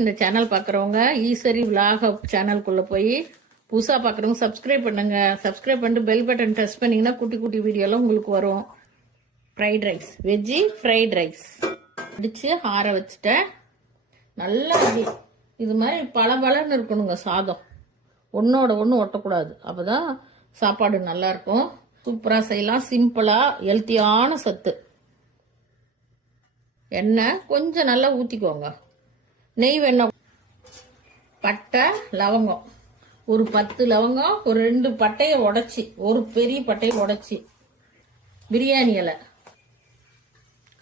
இந்த சேனல் பார்க்குறவங்க ஈஸ்வரி விலாக சேனலுக்குள்ளே போய் புதுசாக பார்க்குறவங்க சப்ஸ்கிரைப் பண்ணுங்க. சப்ஸ்கிரைப் பண்ணிட்டு பெல் பட்டன் ப்ரெஸ் பண்ணிங்கன்னா குட்டி குட்டி வீடியோலாம் உங்களுக்கு வரும். Fried rice, veggie fried rice அடித்து ஆற வச்சுட்டேன். நல்லா இது மாதிரி பளபளன்னு இருக்கணுங்க. சாதம் ஒன்றோட ஒன்று ஒட்டக்கூடாது. அப்போ தான் சாப்பாடு நல்லாயிருக்கும். சூப்பராக செய்யலாம். சிம்பிளாக ஹெல்த்தியான சத்து. எண்ணெய் கொஞ்சம் நல்லா ஊற்றிக்கோங்க. நெய் வேணும். பட்டை, லவங்கம் ஒரு 10 லவங்கம், ஒரு 2 பட்டையை உடைச்சி, ஒரு பெரிய பட்டையை உடைச்சி, பிரியாணி இலை,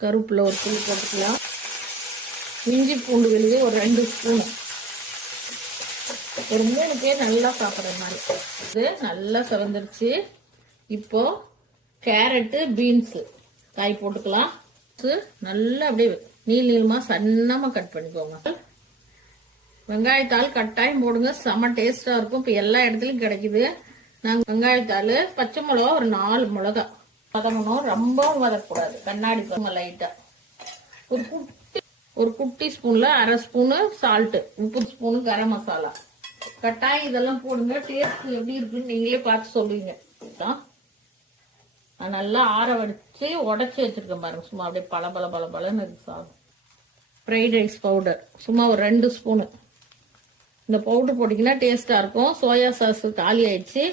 கருப்பில் ஒரு துளி போட்டுக்கலாம். இஞ்சி பூண்டு விழுது ஒரு 2 ஸ்பூனு, ஒரு 3 பேர் நல்லா சாப்பிட்ற மாதிரி. இது நல்லா சிவந்துருச்சு. இப்போ கேரட்டு, பீன்ஸு காய் போட்டுக்கலாம். நல்லா அப்படியே நீளமா சன்னமா கட் பண்ணிக்கோங்க. வெங்காயத்தாள் கட்டாயம் போடுங்க, செம டேஸ்டா இருக்கும். இப்போ எல்லா இடத்துலயும் கிடைக்குது. நாங்கள் வெங்காயத்தாள், பச்சை மிளகா ஒரு 4 மிளகா வதங்கணும். ரொம்பவும் வதக்கூடாது. கண்ணாடி லைட்டா ஒரு குட்டி ஸ்பூன்ல 1/2 spoon salt, 3 spoon garam masala. கட்டாயம் இதெல்லாம் போடுங்க. டேஸ்ட் எப்படி இருக்குன்னு நீங்களே பார்த்து சொல்லுவீங்க. நல்லா ஆற வடிச்சு உடச்சி வச்சிருக்கேன் பாருங்க. சும்மா அப்படியே பலன்னு இருக்கு சாதம். ஃப்ரைட் ரைஸ் பவுடர் சும்மா ஒரு 2 ஸ்பூனு. இந்த பவுடர் போட்டிங்கன்னா டேஸ்டா இருக்கும். சோயா சாஸ் காலி ஆயிடுச்சு.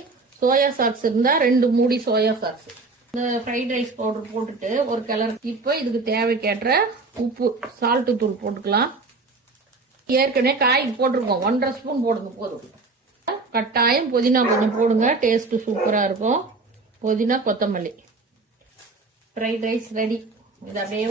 சோயா சாஸ் இருந்தா 2 மூடி சோயா சாஸ். இந்த ஃப்ரைட் ரைஸ் பவுடர் போட்டுட்டு ஒரு கிளறு. இப்போ இதுக்கு தேவைக்கேற்ற உப்பு, சால்ட்டு தூள் போட்டுக்கலாம். ஏற்கனவே காய் போட்டிருக்கோம். 1/2 ஸ்பூன் போடுங்க போதும். கட்டாயம் புதினா கொஞ்சம் போடுங்க. டேஸ்ட் சூப்பரா இருக்கும். புதினா, கொத்தமல்லி. Fried rice ready. இது அப்படியே